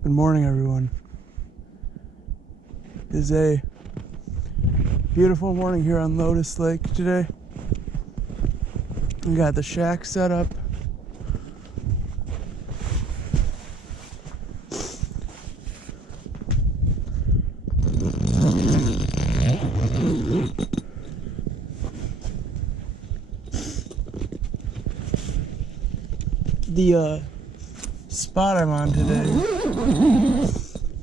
Good morning, everyone. It is a beautiful morning here on Lotus Lake today. We got the shack set up. The spot I'm on today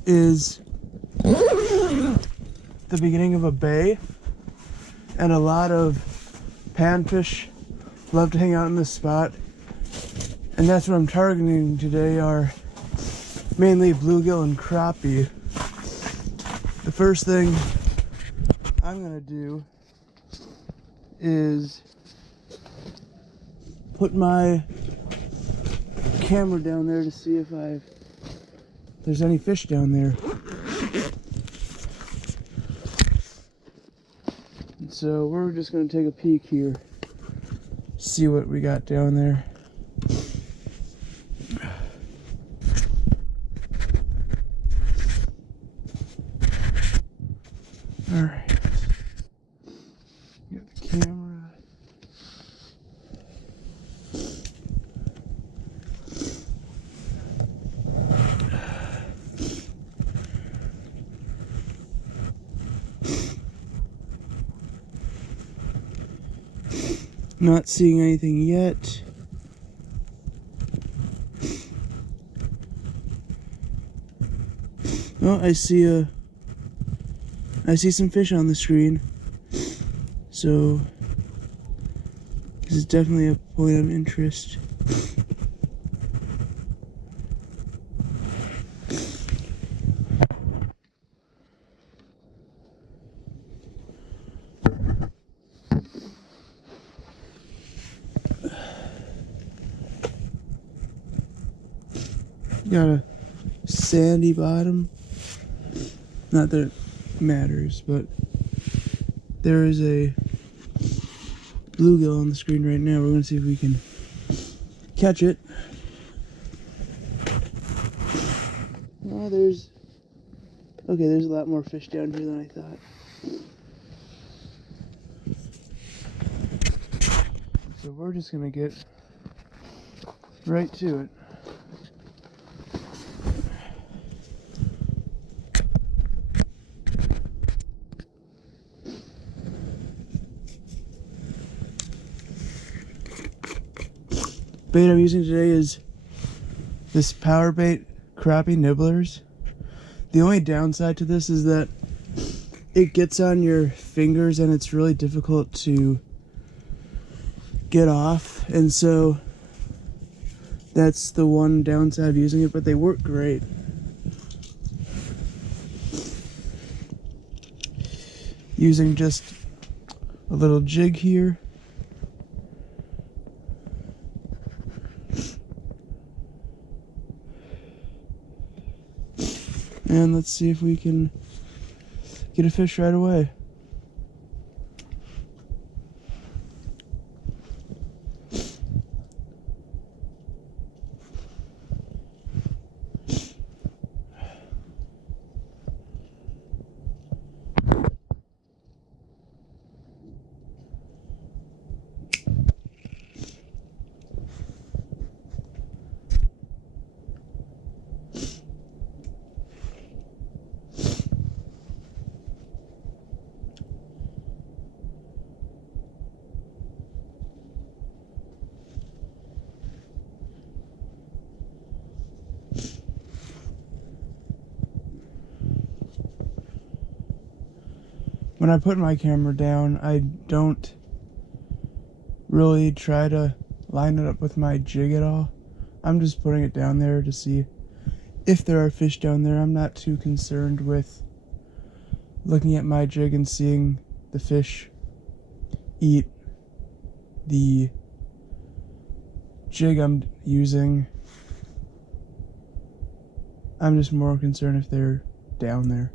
is the beginning of a bay, and a lot of panfish love to hang out in this spot, and that's what I'm targeting today are mainly bluegill and crappie. The first thing I'm gonna do is put my camera down there to see if there's any fish down there. And so we're just gonna take a peek here, see what we got down there. All right, got the camera. Not seeing anything yet. Oh, I see some fish on the screen. So this is definitely a point of interest. Got a sandy bottom. Not that it matters, but there is a bluegill on the screen right now. We're going to see if we can catch it. Oh, there's a lot more fish down here than I thought. So we're just going to get right to it. Bait I'm using today is this power bait crappie nibblers. The only downside to this is that it gets on your fingers and it's really difficult to get off, and so that's the one downside of using it, but they work great. Using just a little jig here. And let's see if we can get a fish right away. When I put my camera down, I don't really try to line it up with my jig at all. I'm just putting it down there to see if there are fish down there. I'm not too concerned with looking at my jig and seeing the fish eat the jig I'm using. I'm just more concerned if they're down there.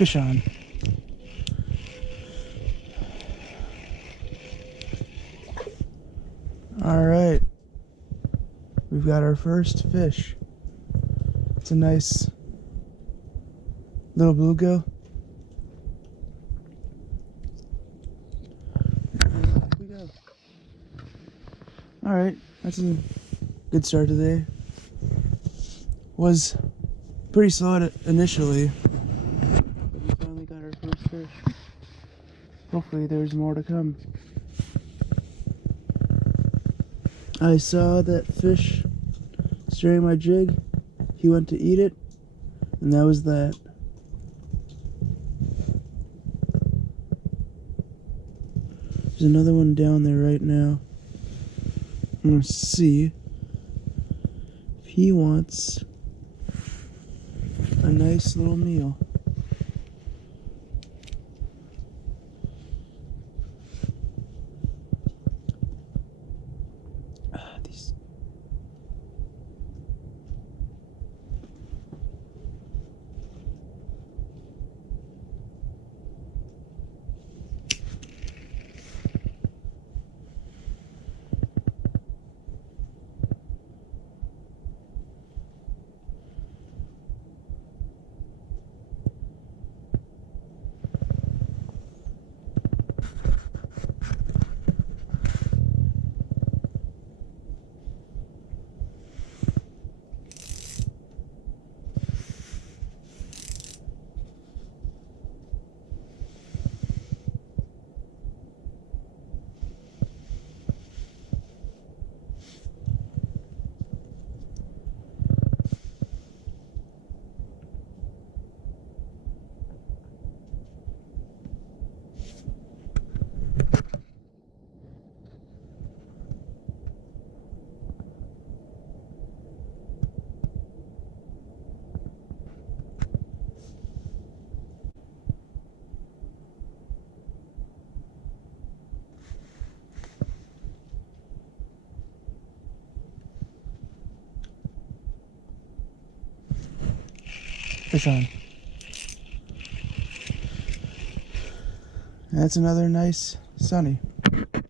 Fish on. Alright. We've got our first fish. It's a nice little bluegill. Here we go. Alright, that's a good start today. Was pretty slow at it initially, but we finally got our first fish. Hopefully there's more to come. I saw that fish staring my jig. He went to eat it, and that was that. There's another one down there right now. I'm gonna see if he wants a nice little meal. These. Fish on. That's another nice sunny. I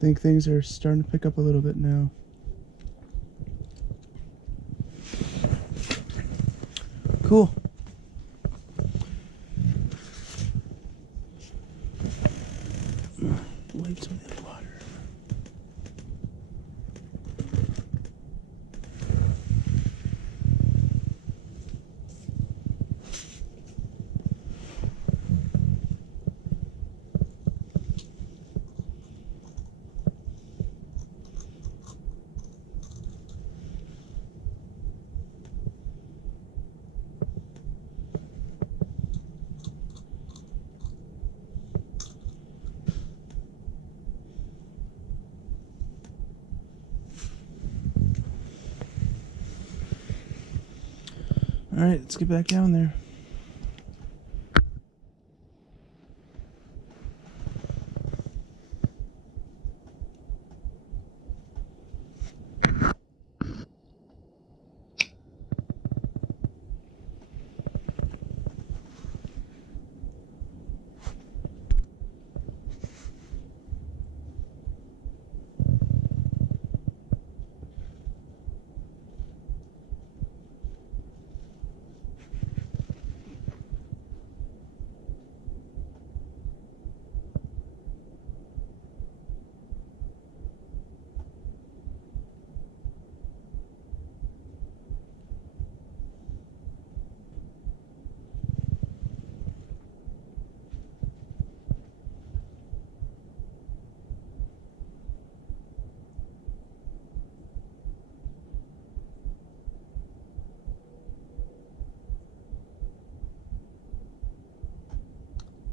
think things are starting to pick up a little bit now. Cool. Wipe some of that water. Alright, let's get back down there.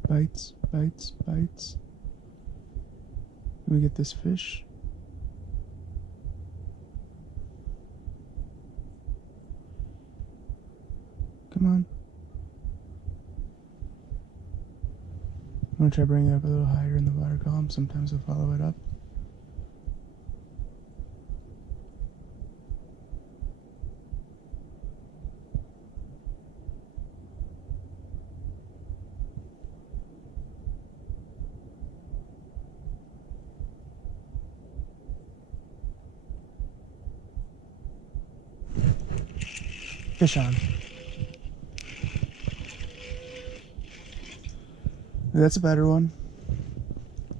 Bites, bites, bites. Let me get this fish. Come on. I'm gonna try bringing it up a little higher in the water column. Sometimes I'll follow it up. Fish on. That's a better one.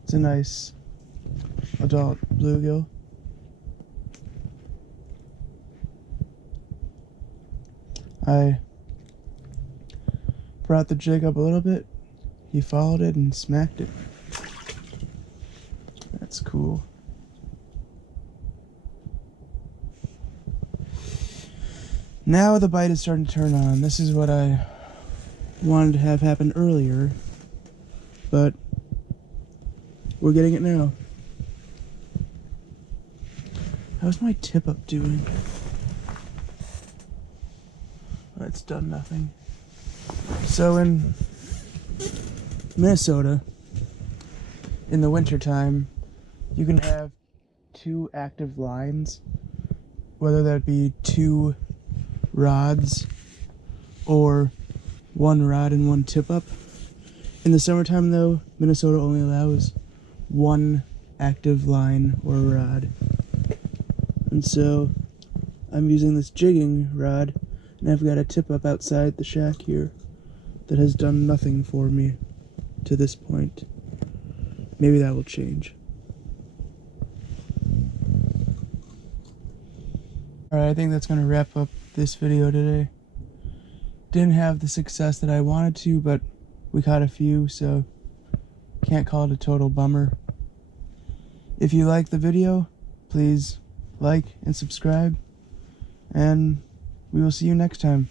It's a nice adult bluegill. I brought the jig up a little bit. He followed it and smacked it. That's cool. Now the bite is starting to turn on. This is what I wanted to have happen earlier, but we're getting it now. How's my tip up doing? It's done nothing. So in Minnesota, in the wintertime, you can have 2 active lines, whether that be 2 rods or 1 rod and 1 tip up. In the summertime though, Minnesota only allows 1 active line or rod. And so I'm using this jigging rod, and I've got a tip up outside the shack here that has done nothing for me to this point. Maybe that will change. Alright, I think that's going to wrap up this video today. Didn't have the success that I wanted to, but we caught a few, so can't call it a total bummer. If you like the video, please like and subscribe, and we will see you next time.